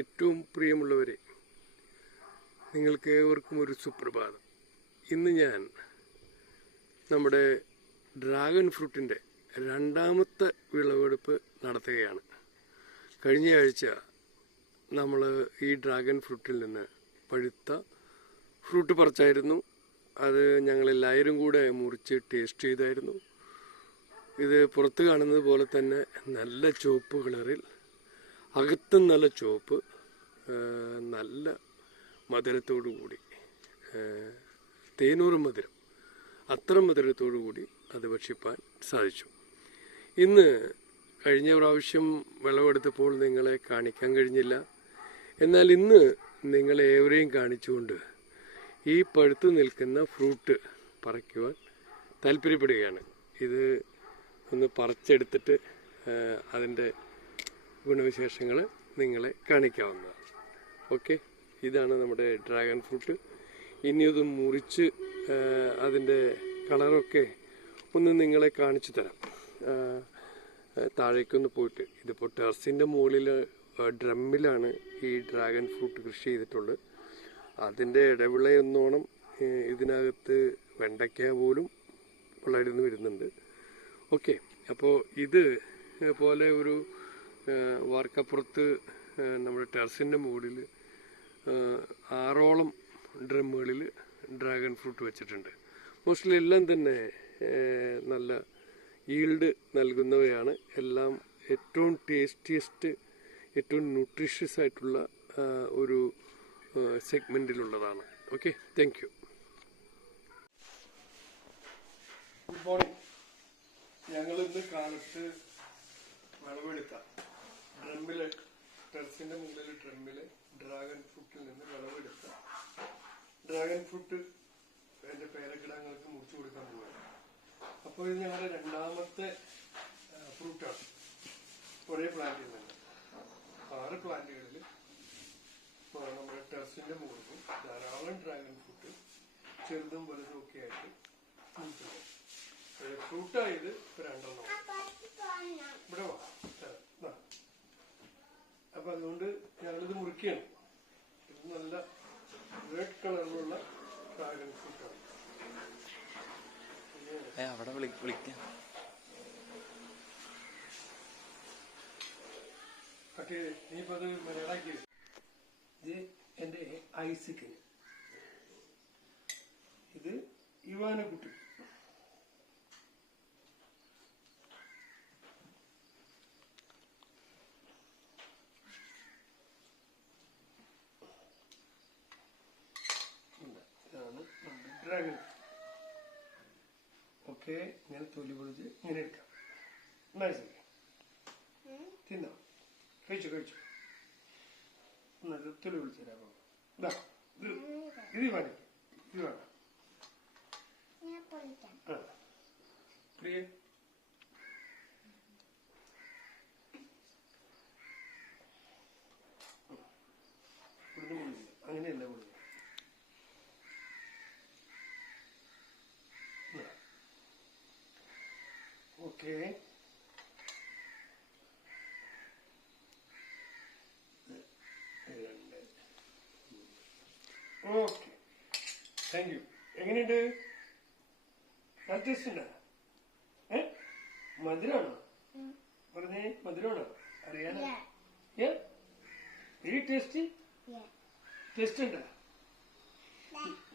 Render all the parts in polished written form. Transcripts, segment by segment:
ഏറ്റവും പ്രിയമുള്ളവരെ, നിങ്ങൾക്ക് ഏവർക്കും ഒരു സുപ്രഭാതം. ഇന്ന് ഞാൻ നമ്മുടെ ഡ്രാഗൺ ഫ്രൂട്ടിൻ്റെ രണ്ടാമത്തെ വിളവെടുപ്പ് നടത്തുകയാണ്. കഴിഞ്ഞ ആഴ്ച നമ്മൾ ഈ ഡ്രാഗൺ ഫ്രൂട്ടിൽ നിന്ന് പഴുത്ത ഫ്രൂട്ട് പറിച്ചായിരുന്നു. അത് ഞങ്ങളെല്ലാവരും കൂടെ മുറിച്ച് ടേസ്റ്റ് ചെയ്തായിരുന്നു. ഇത് പുറത്ത് കാണുന്നത് പോലെ തന്നെ നല്ല ചുവപ്പ് കളറിൽ, അകത്തും നല്ല ചുവപ്പ്, നല്ല മധുരത്തോടു കൂടി, തേനൂറ് മധുരം, അത്ര മധുരത്തോടു കൂടി അത് ഭക്ഷിപ്പാൻ സാധിച്ചു. ഇന്ന് കഴിഞ്ഞ പ്രാവശ്യം വിളവെടുത്തപ്പോൾ നിങ്ങളെ കാണിക്കാൻ കഴിഞ്ഞില്ല. എന്നാൽ ഇന്ന് നിങ്ങളെ ഏവരെയും കാണിച്ചുകൊണ്ട് ഈ പഴുത്തു നിൽക്കുന്ന ഫ്രൂട്ട് പറിക്കുവാൻ താല്പര്യപ്പെടുകയാണ്. ഇത് ഒന്ന് പറിച്ചെടുത്തിട്ട് അതിൻ്റെ ഗുണവിശേഷങ്ങൾ നിങ്ങളെ കാണിക്കാവുന്നതാണ്. ഓക്കെ, ഇതാണ് നമ്മുടെ ഡ്രാഗൺ ഫ്രൂട്ട്. ഇനി ഇത് മുറിച്ച് അതിൻ്റെ കളറൊക്കെ ഒന്ന് നിങ്ങളെ കാണിച്ചു തരാം. താഴേക്കൊന്ന് പോയിട്ട്, ഇതിപ്പോൾ ടെറസിൻ്റെ മുകളിൽ ഡ്രമ്മിലാണ് ഈ ഡ്രാഗൺ ഫ്രൂട്ട് കൃഷി ചെയ്തിട്ടുള്ളത്. അതിൻ്റെ ഇടവിളയെന്നോണം ഇതിനകത്ത് വെണ്ടയ്ക്ക പോലും വളർന്നു വരുന്നുണ്ട്. ഓക്കെ, അപ്പോൾ ഇത് പോലെ ഒരു വാർക്കപ്പുറത്ത് നമ്മുടെ ടെറസിൻ്റെ മുകളിൽ 6ഓളം ഡ്രമ്മുകളിൽ ഡ്രാഗൺ ഫ്രൂട്ട് വെച്ചിട്ടുണ്ട്. മോസ്റ്റ്ലി എല്ലാം തന്നെ നല്ല ഈൽഡ് നൽകുന്നവയാണ്. എല്ലാം ഏറ്റവും ടേസ്റ്റിയസ്റ്റ്, ഏറ്റവും ന്യൂട്രീഷ്യസ് ആയിട്ടുള്ള ഒരു സെഗ്മെൻറ്റിലുള്ളതാണ്. Okay, thank you. Good morning. ഞങ്ങളിന്ന് കാലത്ത് വിളവെടുത്ത ഡ്രമ്മില്, ടെറസിന്റെ മുകളിൽ ഡ്രമ്മില് ഡ്രാഗൺ ഫ്രൂട്ടിൽ നിന്ന് വിളവെടുത്ത ഡ്രാഗൺ ഫ്രൂട്ട് അതിന്റെ പേരക്കിടങ്ങൾക്ക് മുറിച്ചു കൊടുക്കാൻ പോവുകയാണ്. അപ്പോൾ ഇത് ഞങ്ങളുടെ രണ്ടാമത്തെ ഫ്രൂട്ടാണ്. ഒരേ പ്ലാന്റിൽ നിന്ന് 6 പ്ലാന്റുകളിൽ നമ്മുടെ ടെറസിന്റെ മുകളിൽ ധാരാളം ഡ്രാഗൺ ഫ്രൂട്ട് ചെറുതും വലുതും ഒക്കെ ആയിട്ട് മുറിച്ചിട്ടുണ്ട്. ഫ്രൂട്ടായത് 2 ഇവിടെ വാ. അപ്പൊ അതുകൊണ്ട് ഞങ്ങളിത് മുറിക്കുകയാണ്. ഇത് നല്ല റെഡ് കളറിലുള്ള ഡ്രാഗൺ ഫ്രൂട്ടാണ്. ഓക്കെ, നീയിപ്പോ അത് മലയാളാക്കി. ഇത് എന്റെ ഐസിക്കിന്, ഇത് ഇവാനക്കുട്ടി. ഡ്രാഗൺ. ഓക്കെ, ഇങ്ങനെ തൊലി പൊളിച്ച് ഇങ്ങനെ എടുക്കാം. നൈസല്ലേ? തിന്നോ? കഴിച്ചു. നല്ല തൊലി പൊളിച്ച് തരാം. ഇത് വേണം. പ്രിയ, അങ്ങനെയല്ല പൊളിക്കുക. Okay, okay, thank you. എങ്ങനെയുണ്ട്? ടേസ്റ്റ് ഉണ്ടോ? മധുരമാണോ? പറഞ്ഞേ, മധുരമാണോ? അറിയാനോ? ഈ ടേസ്റ്റ് ഉണ്ടോ?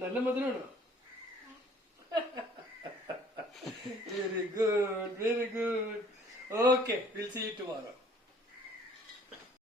നല്ല മധുരമാണോ? Very good. Okay, we'll see you tomorrow.